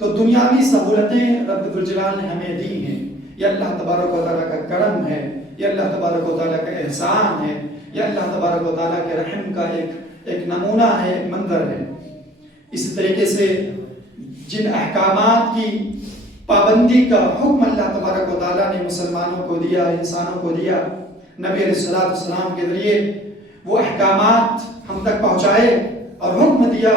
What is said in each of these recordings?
تو دنیاوی سہولتیں رب ذوالجلال نے ہمیں دی ہیں، یہ اللہ تبارک و تعالیٰ کا کرم ہے، یہ اللہ تبارک و تعالیٰ کا احسان ہے، یہ اللہ تبارک و تعالیٰ کے رحم کا ایک نمونہ ہے، ایک منظر ہے۔ اسی طریقے سے جن احکامات کی پابندی کا حکم اللہ تبارک و تعالیٰ نے مسلمانوں کو دیا، انسانوں کو دیا، نبی علیہ السلام کے ذریعے وہ احکامات ہم تک پہنچائے اور حکم دیا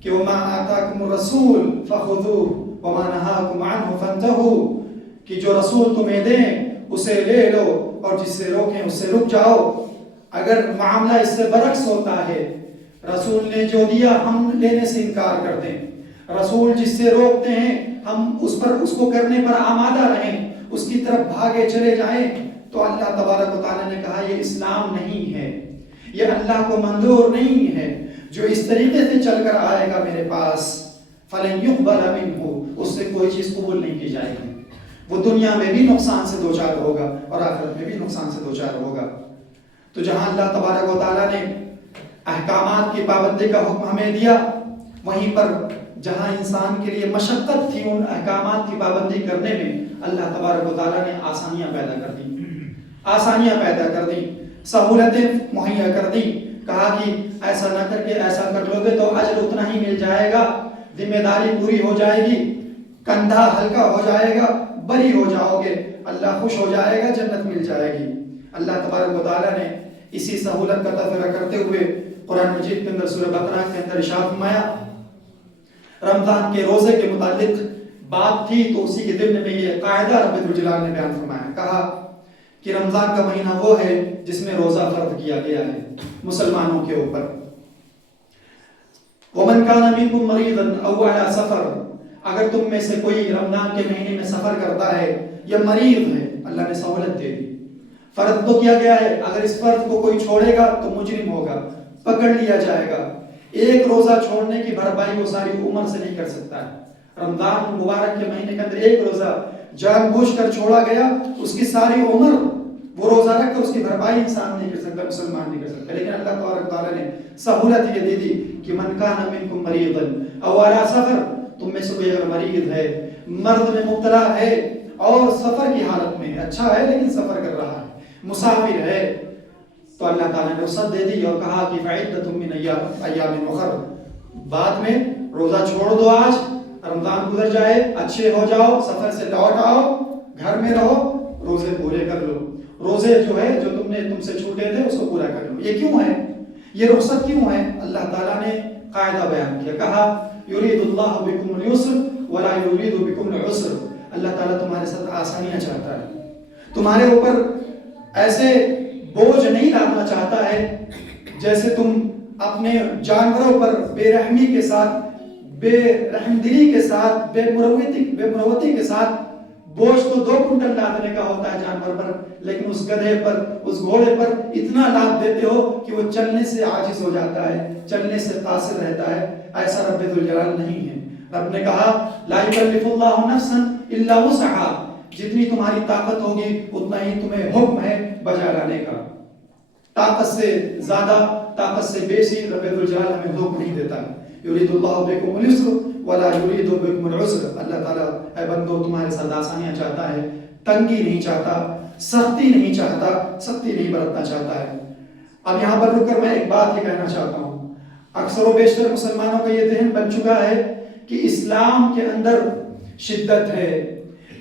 کہ وَمَا آتَاكُمُ الرَّسُولُ فَخُذُوهُ وَمَا نَهَاكُمْ عَنْهُ فَانْتَهُوا، کہ جو رسول تمہیں دیں اسے لے لو اور جس سے روکیں اس سے رک جاؤ۔ اگر معاملہ اس سے برعکس ہوتا ہے، رسول نے جو دیا ہم لینے سے انکار کر دیں، رسول جس سے روکتے ہیں ہم اس کو کرنے پر آمادہ رہیں، اس کی طرف بھاگے چلے جائیں، تو اللہ تبارک و تعالیٰ نے کہا یہ اسلام نہیں ہے، یہ اللہ کو منظور نہیں ہے۔ جو اس طریقے سے چل کر آئے گا میرے پاس فَلَن يُقْبَلَ مِنْهُ، اس سے کوئی چیز قبول نہیں کی جائے گی، وہ دنیا میں بھی نقصان سے دوچار ہوگا اور آخرت میں بھی نقصان سے دوچار ہوگا۔ تو جہاں اللہ تبارک و تعالیٰ نے احکامات کی پابندی کا حکم ہمیں دیا، وہیں پر جہاں انسان کے لیے مشقت تھی ان احکامات کی پابندی کرنے میں، اللہ تبارک و تعالیٰ نے آسانیاں پیدا کر دیں، آسانیاں پیدا کر دیں، سہولتیں مہیا کر دیں۔ کہا کہ ایسا نہ کر کے ایسا کر لو گے تو اجر اتنا ہی مل جائے گا، ذمہ داری پوری ہو جائے گی، کندھا ہلکا ہو جائے گا، بری ہو جاؤ گے، اللہ خوش ہو جائے گا، جنت مل جائے گی۔ اللہ تبارک و تعالیٰ نے اسی سہولت کا تذکرہ کرتے ہوئے قرآن مجید کے اندر سورہ بقرہ کے اندر ارشاد فرمایا، رمضان کے روزے کے متعلق بات تھی تو اسی کے ضمن میں یہ قاعدہ رب ذوالجلال نے بیان فرمایا، کہا کہ رمضان کا مہینہ وہ ہے جس میں روزہ فرض کیا گیا ہے مسلمانوں کے اوپر۔ وَمَنْ كَانَ مِنْكُمْ مَرِيضًا أَوْ عَلَى سَفَرٍ، اگر تم میں سے کوئی رمضان کے مہینے میں سفر کرتا ہے یا مریض ہے، اللہ نے سہولت دے دی، فرض تو کیا گیا ہے، اگر اس فرض کو کوئی چھوڑے گا تو مجرم ہوگا، پکڑ لیا جائے گا۔ ایک روزہ چھوڑنے کی بھرپائی وہ ساری عمر سے نہیں کر سکتا ہے۔ رمضان مبارک کے مہینے کے اندر ایک روزہ جان بوجھ کر چھوڑا گیا، اس کی ساری عمر وہ روزہ رکھ کر اس کی بھرپائی انسان نہیں کر سکتا، مسلمان نہیں کر سکتا۔ لیکن اللہ تبارک تعالیٰ نے سہولت یہ دے دی کہ من کان منکم مریضا او علی سفر، تم میں سے کوئی اگر مریض ہے، مرض میں مبتلا ہے اور سفر کی حالت میں ہے، اچھا ہے لیکن سفر کر رہا ہے، مسافر ہے، تو اللہ تعالیٰ نے رخصت دے دی اور کہا کہ فعدۃ من ایام اخر، بعد میں روزہ چھوڑ دو، آج رمضان گزر جائے، اچھے ہو جاؤ، سفر سے لوٹ آؤ، گھر میں رہو، روزے پورے کر لو، روزے جو ہے جو تم سے چھوٹے تھے اس کو پورا کر لو۔ یہ کیوں ہے، یہ رخصت کیوں ہے؟ اللہ تعالیٰ نے قاعدہ بیان کیا، کہا یرید اللہ بکم اليسر ولا یرید بکم العسر، اللہ تعالیٰ تمہارے ساتھ آسانیاں چاہتا ہے، تمہارے اوپر ایسے بوجھ نہیں لانا چاہتا ہے جیسے تم اپنے جانوروں پر بے رحمی کے ساتھ، بے رحم دلی کے ساتھ، بے مروتی کے ساتھ، بوجھ تو 2 کنٹل لادنے کا ہوتا ہے جانور پر، لیکن اس گدھے پر، اس گھوڑے پر اتنا لاد دیتے ہو کہ وہ چلنے سے عاجز ہو جاتا ہے، چلنے سے قاصر رہتا ہے۔ ایسا رب ذوالجلال نہیں ہے۔ رب نے کہا لا یکلف اللہ نفسا الا وسعها، جتنی تمہاری طاقت ہوگی اتنا ہی تمہیں حکم ہے بجا لانے کا، طاقت سے زیادہ، طاقت سے بیشی رب ذوالجلال ہمیں حکم نہیں دیتا۔ یرید اللہ بکم اليسر ولا یرید بکم العسر، اللہ تعالیٰ اے بندو تمہارے ساتھ آسانیاں چاہتا ہے، تنگی نہیں چاہتا، سختی نہیں چاہتا، سختی نہیں برتنا چاہتا ہے۔ اب یہاں پر رک کر میں ایک بات یہ کہنا چاہتا ہوں، اکثر و بیشتر مسلمانوں کا یہ ذہن بن چکا ہے کہ اسلام کے اندر شدت ہے،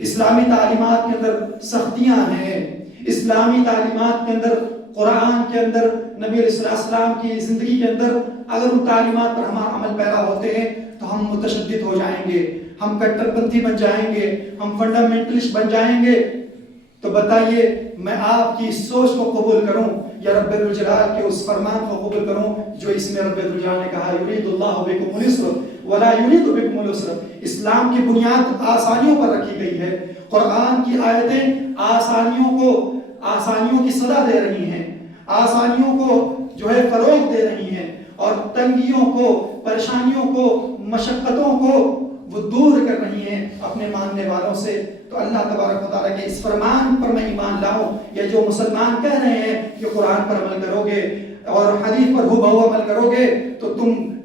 اسلامی تعلیمات کے اندر سختیاں ہیں، اسلامی تعلیمات کے اندر، قرآن کے اندر، نبی علیہ السلام کی زندگی کے اندر اگر ان تعلیمات پر ہمارا عمل پیرا ہوتے ہیں تو ہم متشدد ہو جائیں گے، ہم کٹر پنتھی بن جائیں گے، ہم فنڈامنٹلسٹ بن جائیں گے۔ تو بتائیے میں آپ کی سوچ کو قبول کروں یا رب ذوالجلال کے اس فرمان کو قبول کروں جو اس میں رب ذوالجلال نے کہا یرید اللہ بکم اليسر ولا یرید بکم العسر، اسلام کی بنیاد آسانیوں پر رکھی گئی ہے، قرآن کی آیتیں آسانیوں کی صدا دے رہی ہیں، آسانیوں کو جو ہے فروغ دے رہی ہیں، اور تنگیوں کو، پریشانیوں کو، مشقتوں کو وہ دور کر رہی ہیں اپنے ماننے والوں سے۔ تو اللہ تبارک و تعالیٰ کے اس فرمان پر میں ایمان لاؤں، یا جو مسلمان کہہ رہے ہیں کہ قرآن پر عمل کرو گے اور حدیث پر ہو بہو عمل کرو گے تو تم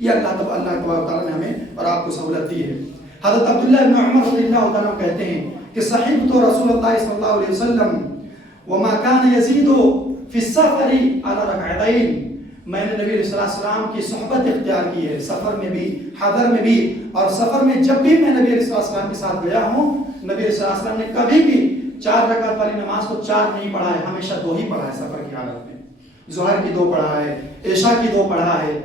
یہ اللہ تعالیٰ نے ہمیں اور آپ کو سہولت دی ہے۔ حضرت عبداللہ ابن عمر رضی اللہ تعالیٰ کہتے ہیں کہ صحیح تو رسول اللہ صلی اللہ علیہ وسلم وما كان يزيد في السفر على ركعتين، میں نے نبی صلی اللہ علیہ وسلم کی صحبت اختیار کی ہے، سفر میں بھی حضر میں بھی، اور سفر میں جب بھی میں نبی صلی اللہ علیہ وسلم کے ساتھ گیا ہوں، نبی صلی اللہ علیہ وسلم نے کبھی بھی 4 رکعت والی نماز کو 4 نہیں پڑھا ہے، ہمیشہ 2 ہی پڑھا ہے سفر کی حالت میں۔ ظہر کی 2 پڑھا ہے، عشاء کی 2 پڑھا ہے،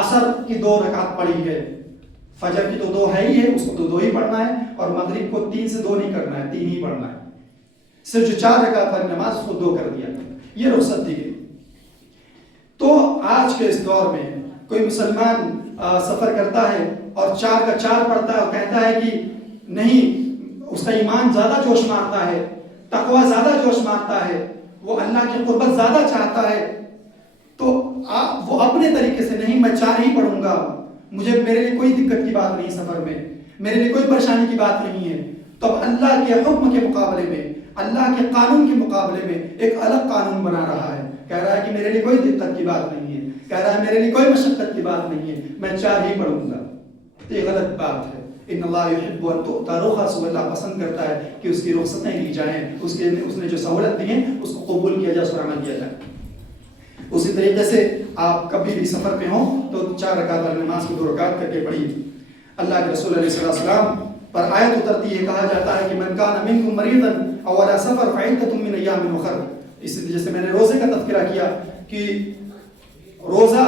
عصر کی 2 رکعت پڑھی ہے، فجر کی تو 2 ہے ہی ہے، اس کو تو 2 ہی پڑھنا ہے، اور مغرب کو 3 سے 2 نہیں کرنا ہے، 3 ہی پڑھنا ہے۔ صرف جو 4 رکعت والی نماز اس کو 2 کر دیا، یہ رخصت دی گئی۔ تو آج کے اس دور میں کوئی مسلمان سفر کرتا ہے اور 4 کا 4 پڑھتا ہے اور کہتا ہے کہ نہیں، اس کا ایمان زیادہ جوش مارتا ہے، تقوی زیادہ جوش مارتا ہے، وہ اللہ کی قربت زیادہ چاہتا ہے، تو وہ اپنے طریقے سے نہیں، میں 4 ہی پڑھوں گا، میرے لیے کوئی دقت کی بات نہیں، سفر میں میرے لیے کوئی پریشانی کی بات نہیں ہے، تو اب اللہ کے حکم کے مقابلے میں، اللہ کے قانون کے مقابلے میں ایک الگ قانون بنا رہا ہے، کہہ رہا ہے کہ میرے لیے کوئی دقت کی بات نہیں ہے، کہہ رہا ہے میرے لیے کوئی مشقت کی بات نہیں ہے، میں 4 ہی پڑھوں گا۔ تو یہ غلط بات ہے۔ ان اللہ یحب ان تؤتى رخص، اللہ پسند کرتا ہے کہ اس کی رخصتیں لی جائیں، اس نے جو سہولت دی ہیں اس کو قبول کیا جائے، اس پر عمل کیا جائے۔ اسی طریقے سے آپ کبھی بھی سفر پہ ہوں تو 4 رکعت والی نماز کو 2 رکعت کر کے پڑھیے۔ اللہ کے رسول علیہ السلام پر آیت اترتی ہے، کہا جاتا ہے کہ من کان منکم مریضا او علی سفر فعدۃ من ایام اخر۔ اس جیسے میں نے روزے کا تذکرہ کیا کہ روزہ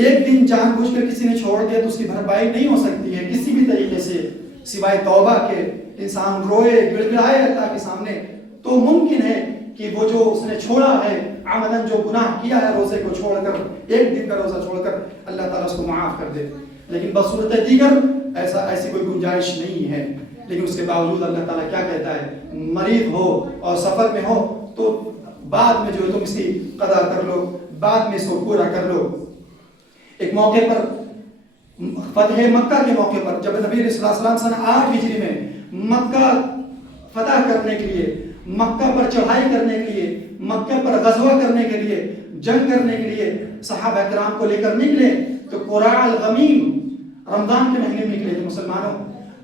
ایک دن جان بوجھ کر کسی نے چھوڑ دیا تو اس کی بھرپائی نہیں ہو سکتی ہے کسی بھی طریقے سے، سوائے توبہ کے۔ انسان روئے گڑ گڑائے اللہ کے سامنے تو ممکن ہے کہ وہ جو اس نے چھوڑا ہے عملاً، جو گناہ کیا ہے روزے کو چھوڑ کر، ایک دن کا روزہ چھوڑ کر، اللہ تعالیٰ اس کو معاف کر دے، لیکن بصورت دیگر ایسی کوئی گنجائش نہیں ہے۔ لیکن اس کے باوجود اللہ تعالیٰ کیا کہتا ہے، مریض ہو اور سفر میں ہو تو بعد میں جو ہے تم اس کی قضا کر لو، بعد میں اس کو پورا کر لو۔ ایک موقع پر فتح مکہ کے موقع پر جب نبی صلی اللہ علیہ وسلم سنہ 8 ہجری میں مکہ فتح کرنے کے لیے، مکہ پر چڑھائی کرنے کے لیے، مکہ پر غزوہ کرنے کے لیے، جنگ کرنے کے لیے صحابہ کرام کو لے کر نکلے تو قراء الغمیم رمضان کے مہینے میں نکلے تھے۔ مسلمانوں،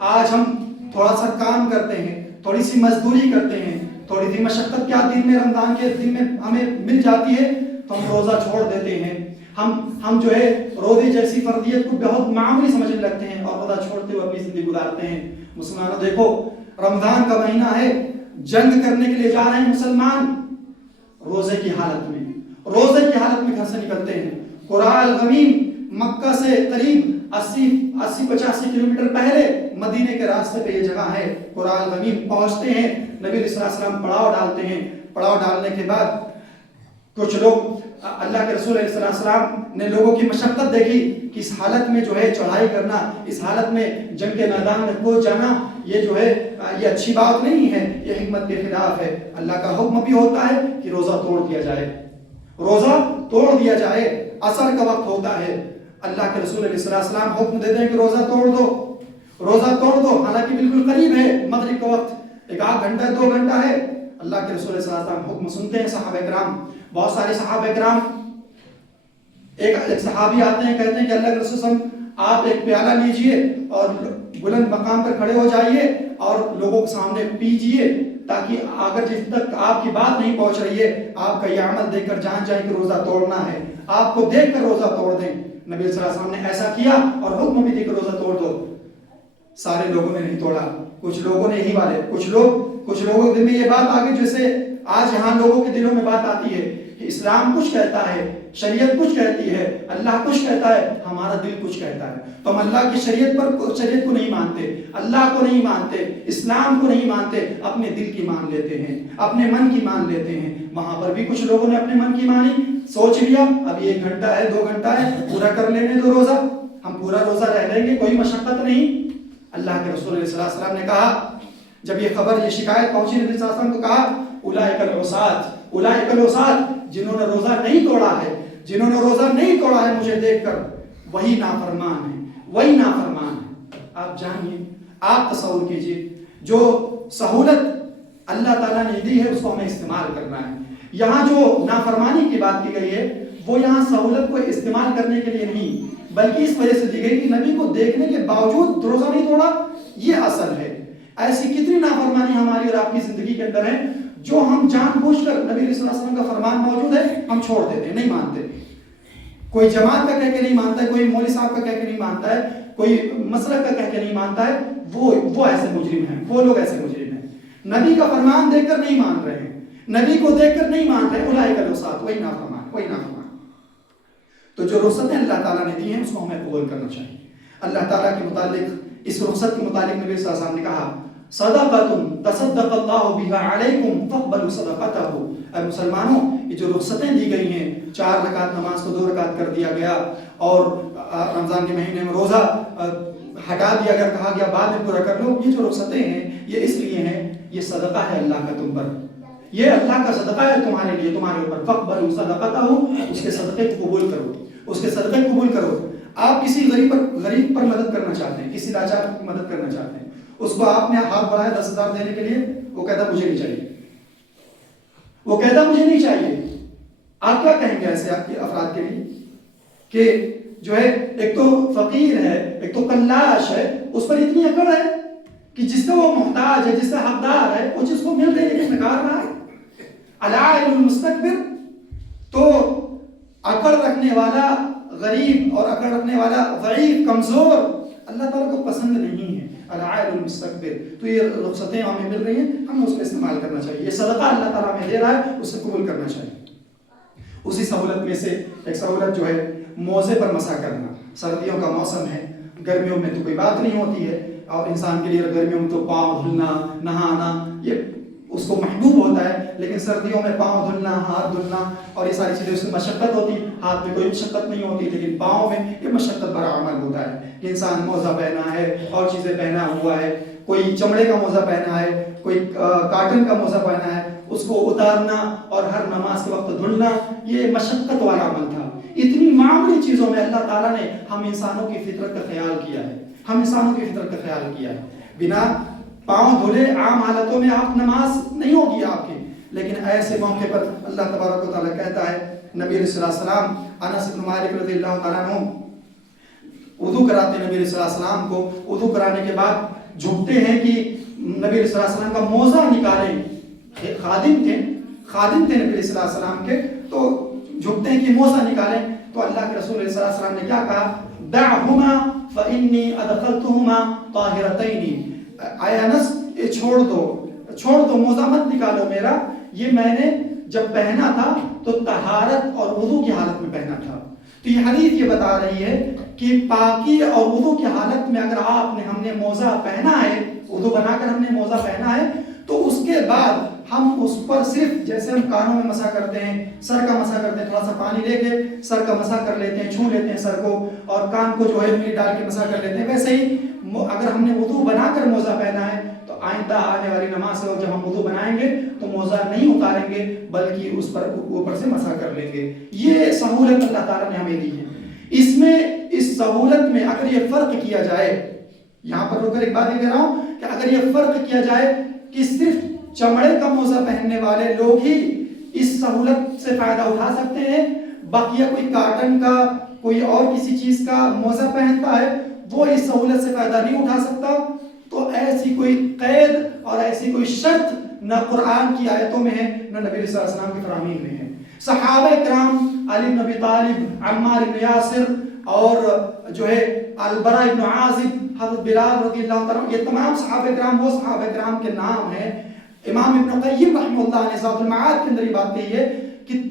آج ہم تھوڑا سا کام کرتے ہیں، تھوڑی سی مزدوری کرتے ہیں، تھوڑی سی مشقت کیا دن میں، رمضان کے دن میں ہمیں مل جاتی ہے تو ہم روزہ چھوڑ دیتے ہیں، ہم جو ہے روزے جیسی فرضیت کو بہت معمولی سمجھنے لگتے ہیں اور روزہ چھوڑتے ہوئے اپنی زندگی گزارتے ہیں۔ مسلمانوں دیکھو، رمضان کا مہینہ ہے، جنگ کرنے کے لیے جا رہے ہیں مسلمان، روزے کی حالت میں گھر سے نکلتے ہیں۔ قراء الغمیم مکہ سے قریب 80-85 کلومیٹر پہلے مدینے کے راستے پہ یہ جگہ ہے، قراء الغمیم پہنچتے ہیں، نبی صلی اللہ علیہ وسلم پڑاؤ ڈالتے ہیں۔ پڑاؤ ڈالنے کے بعد کچھ لوگ، اللہ کے رسول علیہ السلام نے لوگوں کی مشقت دیکھی کہ اس حالت میں جو ہے چڑھائی کرنا، اس حالت میں جنگ کے میدان میں پہنچ جانا، یہ جو ہے یہ اچھی بات نہیں ہے، یہ حکمت کے خلاف ہے۔ اللہ کا حکم بھی ہوتا ہے کہ روزہ توڑ دیا جائے، روزہ توڑ دیا جائے، عصر کا وقت ہوتا ہے، اللہ کے رسول علیہ السلام حکم دیتے ہیں کہ روزہ توڑ دو، روزہ توڑ دو، حالانکہ بالکل قریب ہے مغرب کا وقت، 1 گھنٹہ 2 گھنٹہ ہے۔ اللہ کے رسول علیہ السلام حکم سنتے ہیں، صحابہ کرام، بہت سارے صحابہ کرام، ایک صحابی آتے ہیں، کہتے ہیں کہ اللہ کے رسول صلی اللہ علیہ وسلم آپ ایک پیالہ لیجئے اور بلند مقام پر کھڑے ہو جائیے اور لوگوں کے سامنے پیجئے، تاکہ اگر جس تک آپ کی بات نہیں پہنچ رہی ہے آپ کا یہ عمل دیکھ کر جان جائیں کہ روزہ توڑنا ہے، آپ کو دیکھ کر روزہ توڑ دیں۔ نبی صلی اللہ علیہ وسلم نے ایسا کیا اور حکم بھی دے کر روزہ توڑ دو۔ سارے لوگوں نے نہیں توڑا، کچھ لوگوں نے ہی والے، کچھ لوگوں کے دل میں یہ بات آ گئی، جیسے آج یہاں لوگوں کے دلوں میں بات آتی ہے کہ اسلام کچھ کہتا ہے، شریعت کچھ کہتی ہے، اللہ کچھ کہتا ہے، ہمارا دل کچھ کہتا ہے، تو ہم اللہ کی شریعت کو نہیں مانتے، اللہ کو نہیں مانتے، اسلام کو نہیں مانتے، اپنے دل کی مان لیتے ہیں، اپنے من کی مان لیتے ہیں۔ وہاں پر بھی کچھ لوگوں نے اپنے من کی مانی، سوچ لیا اب 1 گھنٹہ ہے 2 گھنٹہ ہے، پورا کر لینے دو روزہ، ہم پورا روزہ رہ لیں گے، کوئی مشقت نہیں۔ اللہ کے رسول صلی اللہ علیہ وسلم نے کہا، جب یہ خبر، یہ شکایت پہنچی نبی صلی اللہ علیہ وسلم کو، کہا اولئک العصاة، جنہوں نے روزہ نہیں توڑا ہے، جنہوں نے روزہ نہیں توڑا ہے مجھے دیکھ کر، وہی نافرمان ہے، وہی نافرمان ہے۔ آپ جانیے، آپ تصور کیجئے، جو سہولت اللہ تعالیٰ نے دی ہے اس کو ہمیں استعمال کرنا ہے۔ یہاں جو نافرمانی کی بات کی گئی ہے وہ یہاں سہولت کو استعمال کرنے کے لیے نہیں بلکہ اس وجہ سے دی گئی کہ نبی کو دیکھنے کے باوجود روزہ نہیں توڑا، یہ اصل ہے۔ ایسی کتنی نافرمانی ہماری اور آپ کی زندگی کے اندر ہے جو ہم جان بوجھ کر نبی صلی اللہ علیہ وسلم کا فرمان موجود ہے ہم چھوڑ دیتے ہیں، نہیں مانتے۔ کوئی جماعت کا کہہ کے نہیں مانتا ہے، کوئی مولوی صاحب کا کہہ کے نہیں مانتا ہے، کوئی مسلک کا کہہ کے نہیں مانتا ہے، وہ ایسے مجرم ہیں، وہ لوگ ایسے مجرم ہیں۔ نبی کا فرمان دیکھ کر نہیں مان رہے ہیں، نبی کو دیکھ کر نہیں مان رہے، اولئک الوصات، وہی نافرمان، وہی نافرمان۔ تو جو رخصتیں اللہ تعالیٰ نے دی ہیں اس کو ہمیں قبول کرنا چاہیے۔ اللہ تعالیٰ کے متعلق اس رخصت کے متعلق نبی صلی اللہ علیہ وسلم نے کہا صدقۃ تصدق اللہ بها علیکم فاقبلوا صدقتہ۔ اے مسلمانوں، یہ جو رخصتیں دی گئی ہیں، 4 رکعت نماز کو 2 رکعت کر دیا گیا، اور رمضان کے مہینے میں روزہ ہٹا دیا گیا، کہا گیا بعد میں پورا کر لو، یہ جو رخصتیں ہیں یہ اس لیے ہیں، یہ صدقہ ہے اللہ کا تم پر، یہ اللہ کا صدقہ ہے تمہارے لیے، تمہارے اوپر۔ فاقبلوا صدقتہ، اس کے صدقے کو قبول کرو، اس کے صدقے کو قبول کرو۔ آپ کسی غریب پر مدد کرنا چاہتے ہیں، کسی لاچار کی مدد کرنا چاہتے ہیں، اس کو آپ نے ہاتھ بڑھایا 10,000 دینے کے لیے، وہ کہتا مجھے نہیں چاہیے، وہ کہتا مجھے نہیں چاہیے، آپ کیا کہیں گے ایسے آپ کے افراد کے لیے کہ جو ہے ایک تو فقیر ہے، ایک تو کلاش ہے، اس پر اتنی اکڑ ہے کہ جس سے وہ محتاج ہے، جس سے حقدار ہے، وہ چیز کو مل رہی ہے لیکن نکار رہا ہے۔ العائل المستكبر، تو اکڑ رکھنے والا غریب اور اکڑ رکھنے والا ضعیف کمزور اللہ تعالیٰ کو پسند نہیں ہے۔ العائل المستكبر، تو یہ رخصتیں ہمیں مل رہی ہیں، ہمیں اس کو استعمال کرنا چاہیے، یہ صدقہ اللہ تعالیٰ ہمیں دے رہا ہے، اسے قبول کرنا چاہیے۔ اسی سہولت میں سے ایک سہولت جو ہے موزے پر مسح کرنا۔ سردیوں کا موسم ہے، گرمیوں میں تو کوئی بات نہیں ہوتی ہے، اور انسان کے لیے گرمیوں میں تو پاؤں دھلنا، نہانا یہ اس کو محبوب ہوتا ہے، لیکن سردیوں میں پاؤں دھلنا، ہاتھ دھلنا اور یہ ساری چیزیں اس میں مشقت ہوتی، ہاتھ میں کوئی مشقت نہیں ہوتی، لیکن پاؤں میں یہ مشقت بڑا عمل ہوتا ہے کہ انسان موزہ پہنا ہے اور چیزیں پہنا ہوا ہے، کوئی چمڑے کا موزہ پہنا ہے، کوئی کاٹن کا موزہ پہنا ہے، اس کو اتارنا اور ہر نماز کے وقت دھلنا یہ مشقت والا عمل تھا۔ اتنی معمولی چیزوں میں اللہ تعالیٰ نے ہم انسانوں کی فطرت کا خیال کیا ہے، ہم انسانوں کی فطرت کا خیال کیا ہے۔ بنا پاؤں دھلے عام حالتوں میں آپ نماز نہیں ہوگی آپ کی، لیکن ایسے موقع پر اللہ تبارک و تعالیٰ کہتا ہے، نبی علیہ السلام انس بن مالک رضی اللہ تعالیٰ عنہ وضو کراتے ہیں، نبی علیہ السلام کو وضو کرانے کے بعد جھکتے ہیں کہ نبی علیہ السلام کا موزہ نکالیں، خادم تھے نبی علیہ السلام کے، تو جھکتے ہیں کہ موزہ نکالیں، تو اللہ کے رسول علیہ السلام نے کیا کہا، دعہما فإنی ادخلتہما طاہرتین، اے انس یہ چھوڑ دو موزہ مت نکالو میرا، یہ میں نے جب پہنا تھا تو طہارت اور وضو کی حالت میں پہنا تھا۔ تو یہ حدیث یہ بتا رہی ہے کہ پاکی اور وضو کی حالت میں اگر ہم نے موزہ پہنا ہے، وضو بنا کر ہم نے موزہ پہنا ہے، تو اس کے بعد ہم اس پر صرف جیسے ہم کانوں میں مسح کرتے ہیں، سر کا مسح کرتے ہیں، تھوڑا سا پانی لے کے سر کا مسح کر لیتے ہیں، چھو لیتے ہیں سر کو، اور کان کو جو ہے انگلی ڈال کے مسح کر لیتے ہیں، ویسے ہی اگر ہم نے وضو بنا کر موزہ پہنا ہے تو آئندہ آنے والی نماز سے جب ہم وضو بنائیں گے تو موزہ نہیں اتاریں گے بلکہ اس پر اوپر سے مسح کر لیں گے۔ یہ سہولت اللہ تعالیٰ نے ہمیں دی ہے۔ اس میں اس سہولت میں اگر یہ فرق کیا جائے، یہاں پر رک کر ایک بات یہ کہہ رہا ہوں کہ اگر یہ فرق کیا جائے کہ صرف چمڑے کا موزہ پہننے والے لوگ ہی اس سہولت سے فائدہ اٹھا سکتے ہیں، بقیہ کوئی کاٹن کا کوئی اور کسی چیز کا موزہ پہنتا ہے وہ اس سہولت سے فائدہ نہیں اٹھا سکتا، تو ایسی کوئی قید اور ایسی کوئی شرط نہ قرآن کی آیتوں میں ہے نہ نبی صلی اللہ علیہ وسلم کی فرامین میں ہے۔ صحابہ کرام علی بن ابی طالب، عمار بن یاسر اور جو ہے البراء بن عازب، حضرت بلال رضی اللہ تعالیٰ، یہ تمام صحابہ کرام وہ صحابہ کرام کے نام ہیں۔ امام ابن قیم رحمہ اللہ نے زاد المعاد کے اندر یہ بات کہی ہے کہ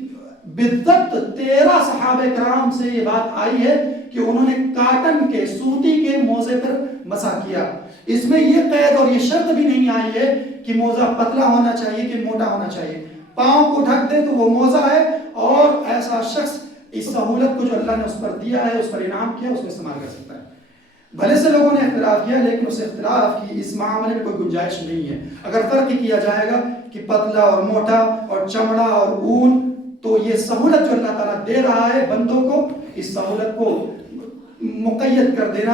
بالضبط 13 صحابہ کرام سے یہ بات آئی ہے کہ انہوں نے کاٹن کے سوتی کے موزے پر مسح کیا۔ اس میں یہ قید اور یہ شرط بھی نہیں آئی ہے کہ موزہ پتلا ہونا چاہیے کہ موٹا ہونا چاہیے، پاؤں کو ڈھک دے تو وہ موزہ ہے، اور ایسا شخص اس سہولت کو جو اللہ نے اس پر دیا ہے، اس پر انعام کیا، اس کو استعمال کر سکتا ہے۔ بھلے سے لوگوں نے اختلاف کیا لیکن اس اختلاف کی اس معاملے میں کوئی گنجائش نہیں ہے۔ اگر فرق کیا جائے گا کہ پتلا اور موٹا اور چمڑا اور اون، تو یہ سہولت جو اللہ تعالیٰ دے رہا ہے بندوں کو، اس سہولت کو مقید کر دینا،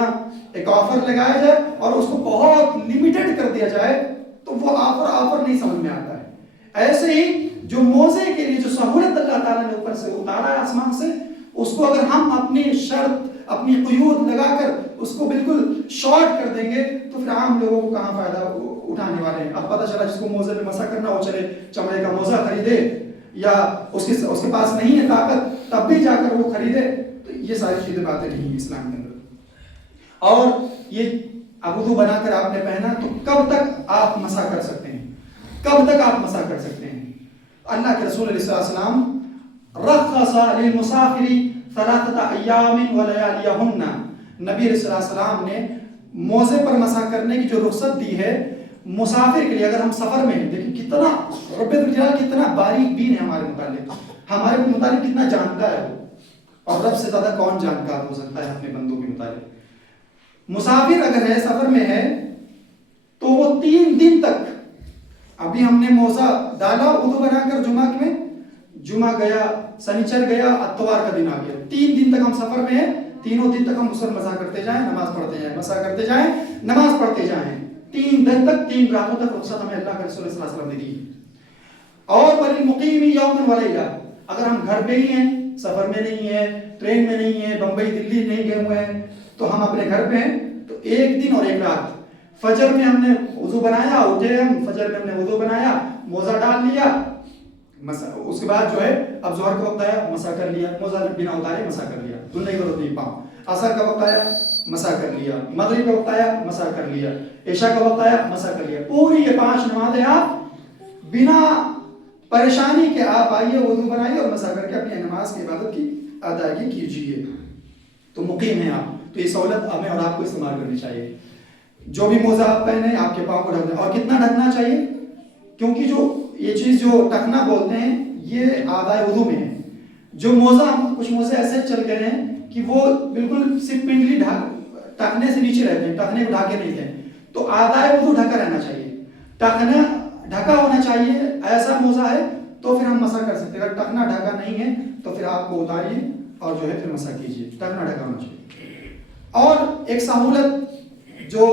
ایک آفر لگایا جائے اور اس کو بہت لیمیٹڈ کر دیا جائے تو وہ آفر نہیں سمجھ میں آتا ہے۔ ایسے ہی جو موزے کے لیے جو سہولت اللہ تعالیٰ نے اوپر سے اتارا ہے آسمان سے، اس کو اگر ہم اپنی شرط اپنی قیود لگا کر اس کو بالکل شارٹ کر دیں گے تو پھر عام لوگوں کو کہاں فائدہ اٹھانے والے ہیں؟ اب پتہ چلا جس کو موزے میں مسح کرنا ہو چلے چمڑے کا موزہ خریدے، یا اس کے پاس نہیں ہے طاقت تب بھی جا کر وہ خریدے. تو یہ ساری چیزیں باتیں نہیں ہیں اسلام کے اندر. اور یہ وضو بنا کر آپ نے پہنا تو کب تک آپ مسح کر سکتے ہیں؟ کب تک آپ مسح کر سکتے ہیں؟ اللہ کے رسول علیہ السلام رخص للمسافر ثلاثة ایام ولیالیہن، نبی علیہ السلام نے موزے پر مسح کرنے کی جو رخصت دی ہے مسافر کے لیے. اگر ہم سفر میں ہیں، دیکھیں کتنا رب الجلال کتنا باریک بین ہے ہمارے متعلق کتنا جانتا ہے وہ، اور رب سے زیادہ کون جانکار ہو سکتا ہے اپنے بندوں کے متعلق. مسافر اگر ہے سفر میں ہے تو وہ 3 دن تک، ابھی ہم نے موزہ ڈالا وضو بنا کر جمعہ میں، جمعہ گیا، سنیچر گیا، اتوار کا دن آ گیا، 3 دن تک ہم سفر میں ہیں. تینوں دن تک ہم مسل مسح کرتے جائیں، نماز پڑھتے جائیں، مسح کرتے جائیں، نماز پڑھتے جائیں. 3 دن تک 3 راتوں تک رخصت ہمیں اللہ کے رسول صلی اللہ علیہ وسلم نے دی. اور وللمقیم یوما ولیلہ، اگر ہم گھر پہ ہی ہیں، سفر میں نہیں ہے، ٹرین میں نہیں ہے، بمبئی دلی نہیں گئے ہوئے ہیں، تو ہم اپنے گھر پہ ہیں تو 1 دن اور 1 رات. فجر میں ہم نے وضو بنایا، اٹھے ہم فجر میں ہم نے وضو بنایا، موزہ ڈال لیا، اس کے بعد جو ہے اب ظہر کا وقت آیا مسح کر لیا، موزہ بنا اتارے مسح کر لیا، دھلنے کی ضرورت نہیں پاؤں. عصر کا وقت آیا مسح کر لیا، مغرب کا وقت آیا مسح کر لیا، عشاء کا وقت آیا مسح کر لیا. پوری یہ 5 نمازیں آپ بنا پریشانی کے آپ آئیے، وضو بنائیے اور مسح کر کے اپنی نماز کی عبادت کی ادائیگی کیجیے. تو مقیم ہیں آپ، تو یہ سہولت ہمیں اور آپ کو استعمال کرنی چاہیے. جو بھی موزہ آپ پہنے آپ کے پاؤں کو ڈھک دیں. اور کتنا ڈھکنا چاہیے؟ کیونکہ جو یہ چیز جو ٹکنا بولتے ہیں یہ اعضائے وضو میں ہے. جو موزہ کچھ موزے ایسے چل گئے ہیں کہ وہ بالکل صرف پنڈلی ٹکنے سے نیچے رہتے ہیں، ٹکنے کو ڈھاکے نہیں ہیں. تو اعضائے وضو ڈھکا رہنا چاہیے، ٹکنا ڈھکا ہونا چاہیے. ایسا موزہ ہے تو پھر ہم مسح کر سکتے ہیں. اگر ٹکنا ڈھکا نہیں ہے تو پھر آپ کو اتاریے اور جو ہے پھر مسح کیجیے. ٹکنا ڈھکا ہونا چاہیے. اور ایک سہولت جو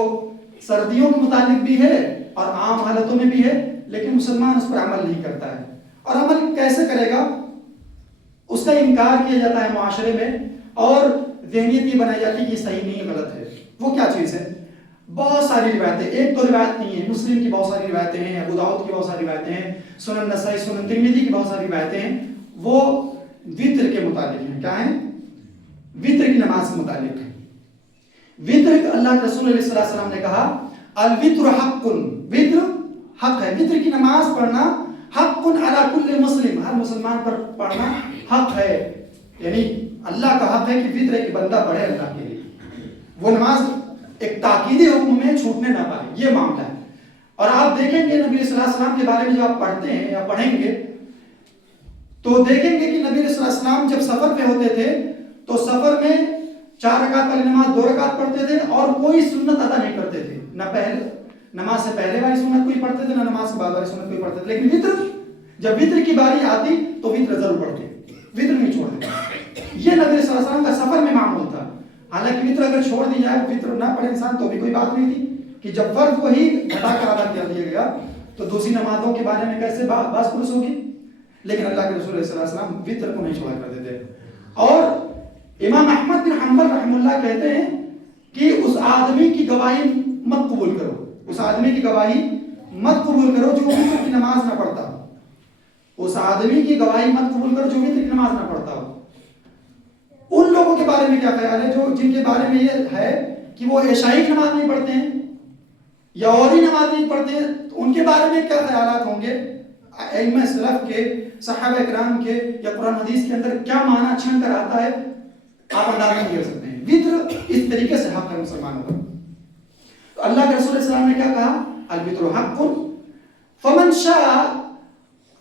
سردیوں کے متعلق بھی ہے اور عام حالتوں میں بھی ہے، لیکن مسلمان اس پر عمل نہیں کرتا ہے. اور عمل کیسے کرے گا؟ اس کا انکار کیا جاتا ہے معاشرے میں، اور ذہنیت یہ بنائی جاتی ہے کہ یہ صحیح نہیں ہے، غلط ہے. وہ کیا چیز ہے؟ بہت ساری روایتیں، 1-2 روایت نہیں ہے، مسلم کی بہت ساری روایتیں ہیں، ابو داؤد کی بہت ساری روایتیں ہیں، سنن نسائی، سنن ترمذی کی بہت ساری روایتیں ہیں. وہ وتر کے متعلق ہیں. کیا ہیں؟ وتر کی نماز کے متعلق ہے. وتر اللہ کے رسول علیہ السلام نے کہا الوتر حق، وتر حق ہے. وتر کی نماز پڑھنا حق علی کل مسلم، ہر مسلمان پر پڑھنا حق ہے. یعنی اللہ کا حق ہے کہ وتر ایک بندہ پڑھے اللہ کے لیے. وہ نماز ایک تاکیدی حکم میں چھوٹنے نہ پائے، یہ معاملہ ہے. اور آپ دیکھیں گے نبی صلی اللہ علیہ وسلم کے بارے میں جب آپ پڑھتے ہیں یا پڑھیں گے تو دیکھیں گے کہ نبی صلی اللہ علیہ وسلم جب سفر پہ ہوتے تھے تو سفر میں 4 رکعت والی نماز 2 رکعت پڑھتے تھے اور کوئی سنت ادا نہیں کرتے تھے. نہ پہلے نماز سے پہلے والی سنت کوئی پڑھتے تھے، نہ نماز سے بعد والی سنت کوئی پڑھتے تھے. لیکن وتر، جب وتر کی باری آتی تو وتر ضرور پڑھتے، وتر نہیں چھوڑتے. یہ نبی صلی اللہ علیہ وسلم کا سفر میں معمول تھا. حالانکہ وتر اگر چھوڑ دی جائے، وتر نہ پڑھے انسان تو بھی کوئی بات نہیں تھی کہ جب فرض کو ہی گھٹا کر ادا کر دیا گیا تو دوسری نمازوں کے بارے میں کیسے بحث پرس ہوگی. لیکن اللہ کے رسول صلی اللہ علیہ وسلم وتر کو نہیں چھوڑا کرتے تھے. اور امام احمد بن حنبل رحمہ اللہ کہتے ہیں کہ اس آدمی کی گواہی مت قبول کرو، اس آدمی کی گواہی مت قبول کرو جو وتر کی نماز نہ پڑھتا ہو. اس آدمی کی گواہی مت قبول کرو جو وتر کی نماز نہ پڑھتا ہو. ان لوگوں کے بارے میں کیا خیال ہے جو جن کے بارے میں یہ ہے کہ وہ عشائی کی نماز نہیں پڑھتے ہیں یا اور ہی نماز نہیں پڑھتے ہیں؟ تو ان کے بارے میں کیا خیالات ہوں گے؟ ائمہ سلف کے، صحابہ کرام کے یا قرآن حدیث کے اندر کیا معنی چھن کر آتا ہے آپ اندازہ نہیں کر سکتے ہیں. وتر اس طریقے سے حق ہے مسلمانوں کا. تو اللہ کے رسول صلی اللہ علیہ وسلم نے کیا کہا؟ الوتر حق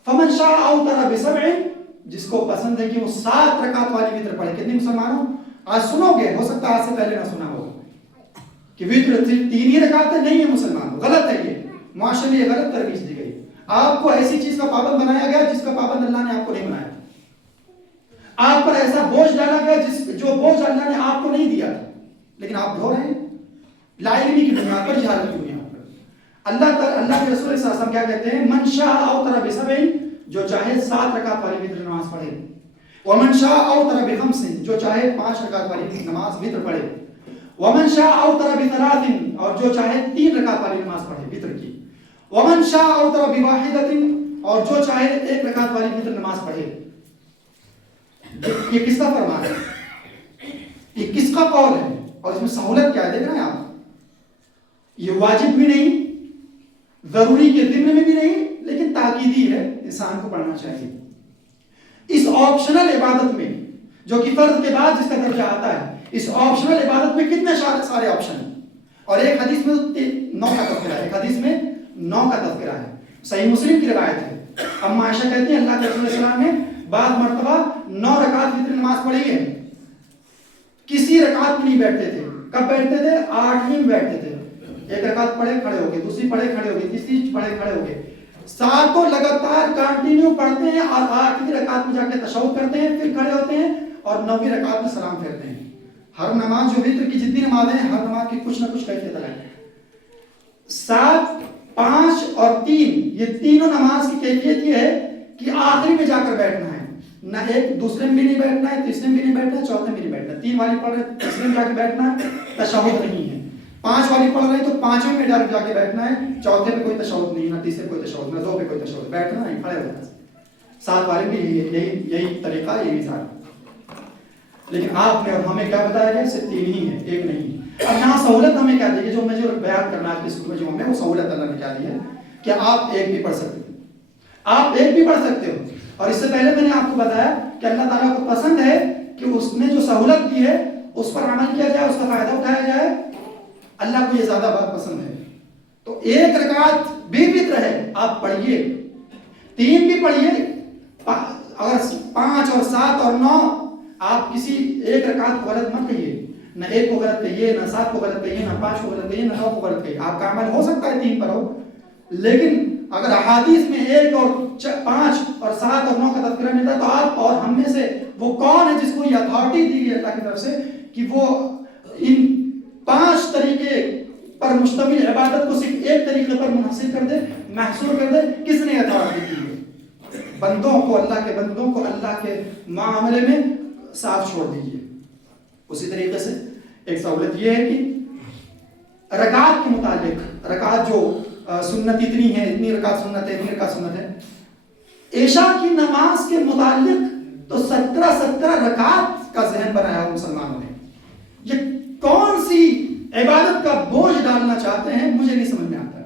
فمن شاء اوتر بسبع، جس کو پسند ہے کہ وہ 7 رکعت والی وتر پڑھے. کتنی مسلمانوں آج سنو گے، ہو سکتا ہے آج سے پہلے نہ سنا ہوگا کہ وتر 3 ہی رکعت نہیں ہے. مسلمانوں غلط ہے، یہ معاشرے میں یہ غلط ترویج دی گئی. آپ کو ایسی چیز کا پابند بنایا گیا جس کا پابند اللہ نے آپ کو نہیں بنایا. آپ پر ایسا بوجھ ڈالا گیا جو بوجھ اللہ نے آپ کو نہیں دیا تھا، لیکن آپ ڈھو رہے ہیں لا علمی کی بنیاد پر، جہالت کی بنیاد پر. اللہ کے رسول صلی اللہ علیہ وسلم کیا کہتے ہیں؟ من شاء اوتر بسبع، جو چاہے 7 رکعت والی وتر نماز پڑھے. ومن شاء اوتر بخمس، جو چاہے 5 رکعت والی نماز وتر پڑھے. ومن شاء اوتر بثلاث، اور جو چاہے 3 رکعت والی نماز پڑھے وتر کی. ومن شاء اوتر بواحدۃ، اور جو چاہے 1 رکعت والی وتر نماز پڑھے. یہ کس کا فرمان ہے؟ یہ کس کا قول ہے؟ اور اس میں سہولت کیا ہے دیکھ رہے ہیں آپ. یہ واجب بھی نہیں، ضروری کے ضمن میں بھی نہیں، لیکن تاکیدی ہے، انسان کو پڑھنا چاہیے. اس آپشنل عبادت میں جو کہ فرض کے بعد جس کا درجہ آتا ہے، اس آپشنل عبادت میں کتنے سارے آپشن ہیں. اور ایک حدیث میں 9 کا تذکرہ ہے، ایک حدیث میں 9 کا تذکرہ ہے. صحیح مسلم کی روایت ہے. اما عائشہ کہتی ہیں اللہ کے رسول صلی اللہ علیہ وسلم نے بعض مرتبہ 9 رکعت وتر نماز پڑھی ہے. کسی رکعت میں نہیں بیٹھتے تھے. کب بیٹھتے تھے؟ 8ویں میں بیٹھتے تھے. 1 رکعت پڑھے کھڑے ہو گئے، دوسری پڑھے کھڑے ہو گئے، تیسری پڑھے کھڑے ہو گئے. 7 کو لگاتار کنٹینیو پڑھتے ہیں اور 8ویں رکعت میں جا کے تشہد کرتے ہیں، پھر کھڑے ہوتے ہیں اور 9ویں رکعت میں سلام پھیرتے ہیں. ہر نماز جو وتر کی جتنی نمازیں ہیں، ہر نماز کی کچھ نہ کچھ کیفیت ہے. 7، 5 اور 3، یہ تینوں نماز کی کیفیت یہ ہے کہ آخری میں جا کر بیٹھنا ہے. نہ ایک دوسرے میں بھی نہیں بیٹھنا ہے، تیسرے میں بھی نہیں بیٹھنا ہے، چوتھے میں بھی نہیں بیٹھنا ہے. 3 والی پڑھ رہے تیسرے میں جا کے بیٹھنا ہے، تشہد نہیں ہے. 5 والی پڑھ رہے ہیں تو 5ویں میں جا کے بیٹھنا ہے، چوتھے میں کوئی تشہد نہیں، نہ تیسرے کوئی تشہد، نہ 2 پہ کوئی تشہد، بیٹھنا نہیں، کھڑے ہونا. 7 والے بھی یہی طریقہ، یہی مثال. لیکن آپ نے اور ہمیں کیا بتایا گیا؟ صرف 3 ہی ہے، 1 نہیں. اب یہاں سہولت ہمیں کیا دی ہے؟ جو مجھے بیان کرنا ہے اس جمعہ میں، وہ سہولت اللہ نے کیا دی ہے کہ آپ 1 بھی پڑھ سکتے ہیں. آپ 1 بھی پڑھ سکتے ہو. اور اس سے پہلے میں نے آپ کو بتایا کہ اللہ تعالیٰ کو پسند ہے کہ اس نے جو سہولت دی ہے اس پر عمل کیا جائے، اس کا فائدہ اٹھایا جائے. اللہ کو یہ زیادہ بات پسند ہے. تو 1 رکعت بھی وتر ہے، آپ پڑھیے. 3 بھی پڑھیے. اگر 5 اور 7 اور 9، آپ کسی 1 رکعت کو غلط مت کہیے. نہ 1 کو غلط کہیے، نہ 7 کو غلط کہیے، نہ 5 کو غلط کہیے، نہ 9 کو غلط کہیے. آپ کا عمل ہو سکتا ہے 3 پر ہو، لیکن اگر احادیث میں 1 اور 5 اور 7 اور 9 کا تذکرہ ملتا ہے تو آپ اور ہم میں سے وہ کون ہے جس کو یہ اتھارٹی دی گئی اللہ کی طرف سے کہ وہ ان 5 طریقے پر مشتمل عبادت کو صرف 1 طریقے پر منحصر کر دے، محصور کر دے؟ کس نے اتھارٹی دی ہے؟ بندوں کو، اللہ کے بندوں کو اللہ کے معاملے میں صاف چھوڑ دیجیے. اسی طریقے سے ایک سہولت یہ ہے کہ رکعت کے متعلق، رکعت جو سنت اتنی ہے، اتنی رکعت سنت ہے، اتنی رکعت سنت ہے. عشاء کی نماز کے متعلق تو 17 رکعت کا ذہن بنایا ہو مسلمانوں نے. یہ کون سی عبادت کا بوجھ ڈالنا چاہتے ہیں مجھے نہیں سمجھ میں آتا ہے.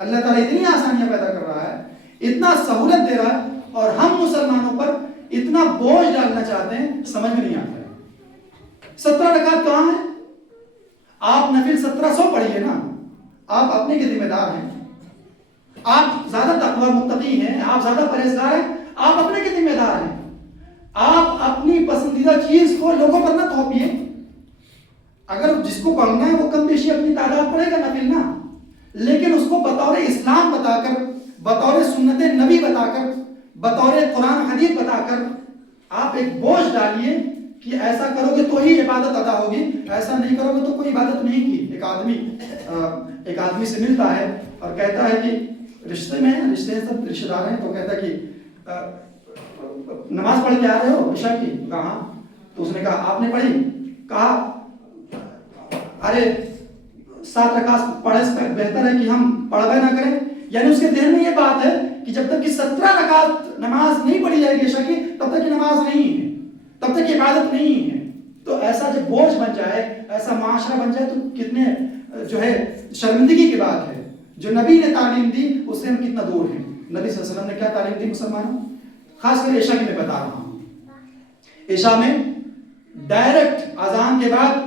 اللہ تعالیٰ اتنی آسانیاں پیدا کر رہا ہے، اتنا سہولت دے رہا ہے، اور ہم مسلمانوں پر اتنا بوجھ ڈالنا چاہتے ہیں، سمجھ میں نہیں آتا ہے. 17 رکعت کہاں ہے؟ آپ نفل 1700 پڑھیے نا. آپ اپنے کے ذمہ دار ہیں، آپ زیادہ تقوی متقی ہیں، آپ زیادہ پرہیزگار ہیں، آپ اپنے کے ذمہ دار ہیں. آپ اپنی پسندیدہ چیز کو لوگوں پر نہ تھوپیے. اگر جس کو پڑھنا ہے وہ کم بیشی اپنی تعداد پڑھے گا نفل نا، لیکن اس کو بطور اسلام بتا کر، بطور سنت نبی بتا کر، بطور قرآن حدیث بتا کر آپ ایک بوجھ ڈالیے کہ ایسا کرو گے تو ہی عبادت ادا ہوگی، ایسا نہیں کرو گے تو کوئی عبادت نہیں کی. ایک آدمی سے ملتا ہے اور کہتا ہے کہ رشتے میں رشتے سب رشتے دار ہیں، تو کہتا ہے کہ نماز پڑھ کے آ رہے ہو عشاء کی؟ کہا. تو اس نے کہا آپ نے پڑھی؟ کہا ارے 7 رکعت پڑھے سے بہتر ہے کہ ہم پڑھوے نہ کریں. یعنی اس کے ذہن میں یہ بات ہے کہ جب تک کہ 17 رکعت نماز نہیں پڑھی جائے گی عشاء کی، تب تک یہ نماز نہیں ہے، تب تک یہ عبادت نہیں ہے. تو ایسا جب بوجھ بن جائے، ایسا معاشرہ بن جائے، تو کتنے جو ہے شرمندگی کی بات ہے. جو نبی نے تعلیم دی اس سے ہم کتنا دور ہیں. نبی صلی اللہ علیہ وسلم نے کیا تعلیم دی مسلمانوں؟ خاص کر عشاء کی میں بتا رہا ہوں. عشاء میں ڈائریکٹ اذان کے بعد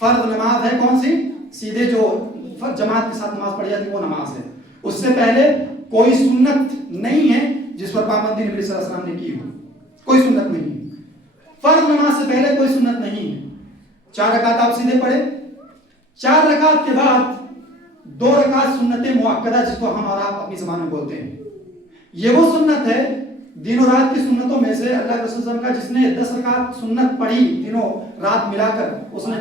فرض نماز ہے کون سی؟ سیدھے جو جماعت کے ساتھ نماز پڑھی جاتی ہے وہ نماز ہے. اس سے پہلے کوئی سنت نہیں ہے جس پر پابندی نبی صلی اللہ علیہ وسلم نے کی ہو. کوئی سنت نہیں ہے. فرض نماز سے پہلے کوئی سنت نہیں ہے. 4 رکعت آپ سیدھے پڑھے. 4 رکعت کے بعد 2 رکعت سنت مؤکدہ جس کو ہم اور آپ اپنی زبان میں بولتے ہیں. یہ وہ سنت ہے دن و رات کی سنتوں میں سے اللہ کے رسول صلی اللہ علیہ وسلم کا جس نے 10 رکعت سنت پڑھی دنوں رات ملا کر، اس نے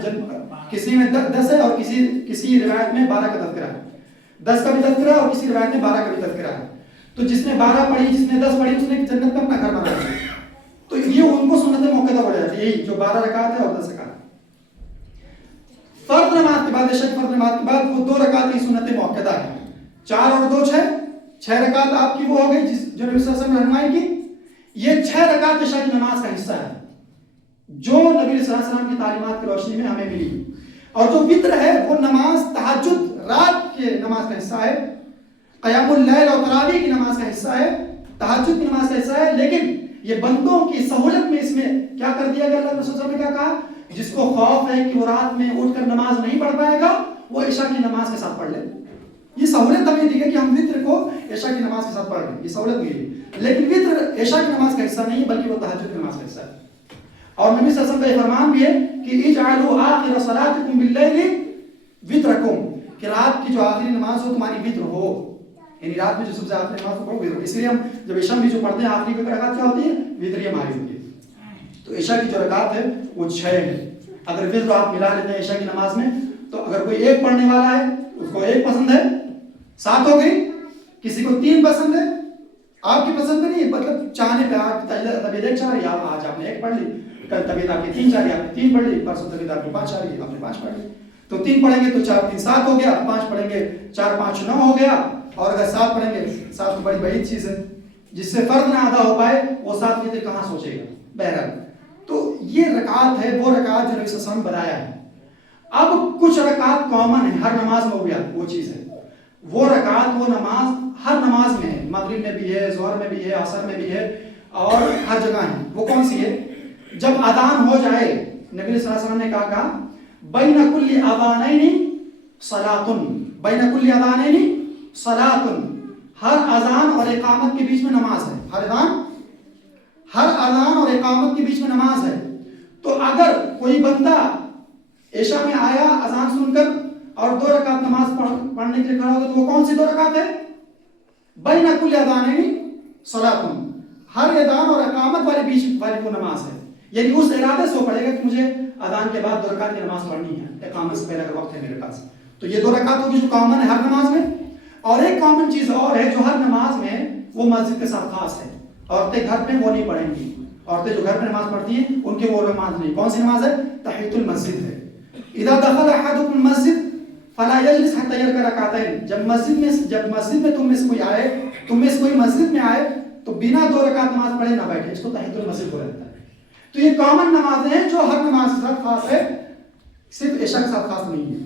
کسی میں 10 ہے اور کسی روایت میں 12 کا تذکرہ ہے. 10 کا بھی تذکرہ اور کسی روایت میں 12 کا بھی تذکرہ ہے. تو جس نے 12 پڑھی, جس نے 10 پڑھی, اس نے جنت میں اپنا گھر بنا لیا. تو یہ ان کو سنت موقع پڑ جاتی ہے, یہی جو 12 رکعت ہے اور 10 رکعت. فرض نماز کے بعد, شک فرض نماز کے بعد وہ 2 رکعت کی سنت موقع ہے. 4 اور 2 6 رکعت آپ کی وہ ہو گئی جو نبی صلی اللہ علیہ وسلم نے رہنمائی کی. یہ 6 رکعت عشاء کی نماز کا حصہ ہے جو نبی صلی اللہ علیہ وسلم کی تعلیمات کی روشنی میں ہمیں ملی. اور جو وتر ہے وہ نماز تہجد رات کے نماز کا حصہ ہے, قیام اللیل اور تراویح کی نماز کا حصہ ہے, تہجد کی نماز کا حصہ ہے. لیکن یہ بندوں کی سہولت میں اس میں کیا کر دیا گیا, اللہ رسول صلی اللہ علیہ وسلم نے کیا کہا, جس کو خوف ہے کہ وہ رات میں اٹھ کر نماز نہیں پڑھ پائے گا وہ عشاء کی نماز کے ساتھ پڑھ لے. یہ سہولت ہمیں دی گئی کہ ہم وتر کو عشاء کی نماز کے ساتھ پڑھ لیں, یہ سہولت ملی. لیکن وتر عشاء کی نماز کا حصہ نہیں ہے بلکہ وہ تہجد کی نماز کا حصہ ہے. اور نبی صلی اللہ علیہ وسلم کا یہ فرمان بھی ہے کہ اجعلوا آخر صلاتکم باللیل وترکم, کہ رات کی جو آخری نماز ہو تمہاری وتر ہو, یعنی رات میں جو سب سے آخری نماز ہو وتر. اس لیے ہم جب عشاء بھی جو پڑھتے ہیں آخری کی رکعت کیا ہوتی ہے, وتر ہماری ہوتی ہے. تو عشاء کی جو رکعت ہے وہ 6 ہے. اگر وتر آپ ملا لیتے ہیں عشاء کی نماز میں تو اگر کوئی 1 پڑھنے والا ہے اس کو 1 پسند ہے, 7 ہو گئی. کسی کو 3 پسند ہے, آپ کی پسند پہ نہیں, مطلب چاہنے پہ آپ طبیعت 1 چاہ رہی ہے, آج آپ نے 1 پڑھ لی, کل طبیعت آپ کی 3 چاہ رہی ہے, آپ نے 3 پڑھ لی, پرسوں طبیعت آپ کی 5 چاہ رہی ہے, آپ نے 5 پڑھ لی. تو 3 پڑھیں گے تو 4 3 7 ہو گیا, 5 پڑھیں گے 4 5 9 ہو گیا. اور اگر 7 پڑھیں گے, 7 بڑی بعید چیز ہے, جس سے فرض نہ ادا ہو پائے وہ 7 وتر کہاں سوچے گا. بہرحال تو یہ رکعت ہے, وہ رکعت جو نبی صلی اللہ علیہ وسلم بتایا ہے. اب کچھ رکعت کامن ہے, ہر نماز میں وہ چیز ہے, وہ رکعت وہ نماز ہر نماز میں ہے, مغرب میں بھی ہے, ظہر میں بھی ہے, عصر میں بھی ہے, اور ہر جگہ ہے. وہ کون سی ہے؟ جب اذان ہو جائے, نبی صلی اللہ علیہ وسلم نے کہا بین کل اذانین صلاۃ, بین کل اذانین صلاۃ, ہر اذان اور اقامت کے بیچ میں نماز ہے. ہر اذان اور اقامت کے بیچ میں نماز ہے. تو اگر کوئی بندہ عشاء میں آیا اذان سن کر اور 2 رکعت نماز پڑھنے کے لیے کھڑا ہوگا تو وہ کون سی 2 رکعت ہے؟ بین کل اذانین صلاۃ, ہر اذان اور اقامت والے بیچ والی وہ نماز ہے. یعنی اس ارادے سے وہ پڑھے گا کہ مجھے اذان کے بعد 2 رکعت کی نماز پڑھنی ہے, اقامت سے پہلے کا وقت ہے میرے پاس. تو یہ 2 رکعت ہوگی جو کامن ہے ہر نماز میں. اور ایک کامن چیز اور ہے جو ہر نماز میں وہ مسجد کے ساتھ خاص ہے. عورتیں گھر میں وہ نہیں پڑھیں گی, عورتیں جو گھر میں نماز پڑھتی ہیں ان کے وہ نماز نہیں. کون سی نماز ہے؟ تحیۃ المسجد ہے. اذا دخل احدکم المسجد فلا یجلس حتی یرکع رکعتین, جب مسجد میں تم میں سے کوئی مسجد میں آئے تو بنا 2 رکعت نماز پڑھے نہ بیٹھے, اس کو تحیۃ المسجد بولا جاتا ہے. تو یہ کامن نمازیں ہیں جو ہر نماز کے ساتھ خاص ہے, صرف عشاء کے ساتھ خاص نہیں ہے.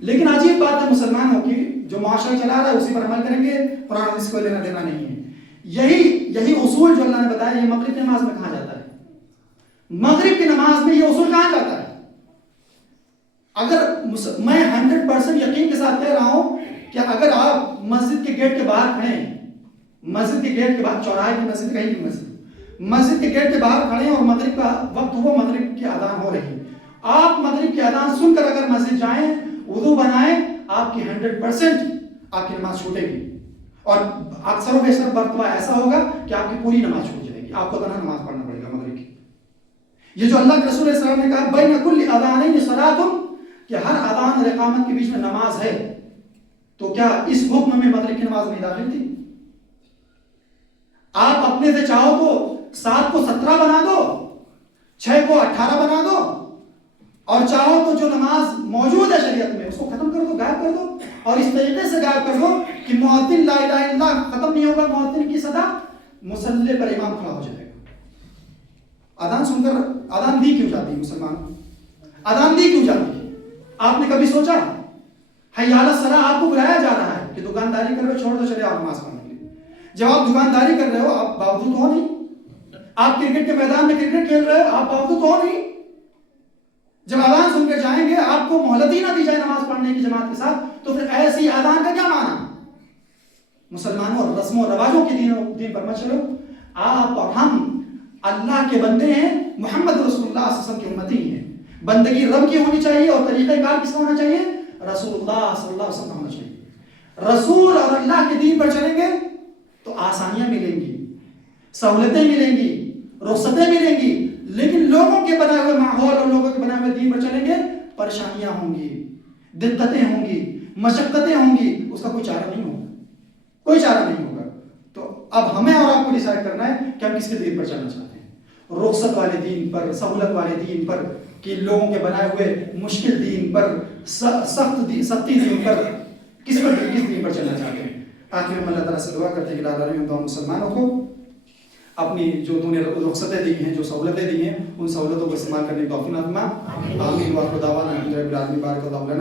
لیکن عجیب بات ہے مسلمانوں کی, جو معاشرہ چلا رہا ہے اسی پر عمل کریں گے, قرآن حدیث کو لینا دینا نہیں ہے. یہی اصول جو اللہ نے بتایا یہ مغرب کی نماز میں کہاں جاتا ہے؟ مغرب کی نماز میں یہ اصول کہاں جاتا ہے؟ اگر میں 100% یقین کے ساتھ کہہ رہا ہوں کہ اگر آپ مسجد کے گیٹ کے باہر کھڑے ہیں, مسجد کے گیٹ کے باہر, چوراہے کی مسجد کہیں کی مسجد کے گیٹ کے باہر کھڑے ہیں اور مغرب کا وقت ہوا, مغرب کی اذان ہو رہی ہے, آپ مغرب کی اذان سن کر اگر مسجد جائیں, وضو بنائیں, آپ کی 100% آپ کی نماز چھوٹے گی. اور اکثر و بیشتر مرتبہ ایسا ہوگا کہ آپ کی پوری نماز چھوٹ جائے گی, آپ کو تنہا نماز پڑھنا پڑے گا مغرب کی. یہ جو اللہ کے رسول صلی اللہ علیہ وسلم نے کہا بین کل اذانین صلاۃ, کہ ہر اذان اور اقامت کے بیچ میں نماز ہے, تو کیا اس حکم میں مغرب کی نماز نہیں داخل تھی؟ آپ اپنے سے چاہو تو 7 کو 17 بنا دو, 6 کو 18 بنا دو, اور چاہو تو جو نماز موجود ہے شریعت میں اس کو ختم کر دو, غائب کر دو, اور اس طریقے سے غائب کر دو کہ مؤذن لا الہ الا اللہ ختم نہیں ہوگا, مؤذن کی صدا مصلی پر امام کھڑا ہو جائے گا. اذان سن کر اذان دی کیوں جاتی ہے مسلمان؟ اذان دی کیوں جاتی ہے؟ آپ نے کبھی سوچا؟ حی علی الصلاۃ آپ کو بلایا جا رہا ہے کہ دکانداری کر رہے ہو, چھوڑ دو, چلے آپ نماز پڑھنے کے لیے. جب آپ دکانداری کر رہے ہو آپ باوجود ہو نہیں, آپ کرکٹ کے میدان میں کرکٹ کھیل رہے ہو آپ باوجود ہو نہیں. جب اذان سن کے جائیں گے آپ کو مہلت ہی نہ دی جائے نماز پڑھنے کی جماعت کے ساتھ, تو پھر ایسی اذان کا کیا معنی؟ مسلمانوں اور رسم و رواجوں کے دین پر مت چلو. آپ اور ہم اللہ کے بندے ہیں, محمد رسول اللہ صلی اللہ علیہ وسلم کی امتی ہیں. بندگی رب کی ہونی چاہیے اور طریقہ کار کس کا ہونا چاہیے؟ رسول اللہ صلی اللہ علیہ وسلم کا ہونا چاہیے. رسول اور اللہ کے دین پر چلیں گے تو آسانیاں ملیں گی, سہولتیں ملیں گی, رخصتیں ملیں گی. لیکن لوگوں کے بنائے ہوئے ماحول اور لوگوں کے بنائے ہوئے دین پر چلیں گے, پریشانیاں ہوں گی, دقتیں ہوں گی, مشقتیں ہوں گی, اس کا کوئی چارہ نہیں ہوگا, کوئی چارہ نہیں ہوگا. اب ہمیں اور آپ کو ڈیسائیڈ کرنا ہے کہ ہم کس کے دین پر چلنا چاہتے ہیں، رخصت والے دین پر، سہولت والے دین پر، کہ لوگوں کے بنائے ہوئے مشکل دین پر، سختی دین پر، کس دین پر چلنا چاہتے ہیں۔ آخر میں اللہ تعالیٰ سے دعا کرتے ہیں کہ اللہ تعالیٰ ہم مسلمانوں کو اپنی جو تو نے رخصتیں دی ہیں، جو سہولتیں دی ہیں، ان سہولتوں کو استعمال کرنے کی توفیق عطا فرما۔ آمین۔ وآخر دعوانا الحمدللہ رب العالمین۔ بارک اللہ لنا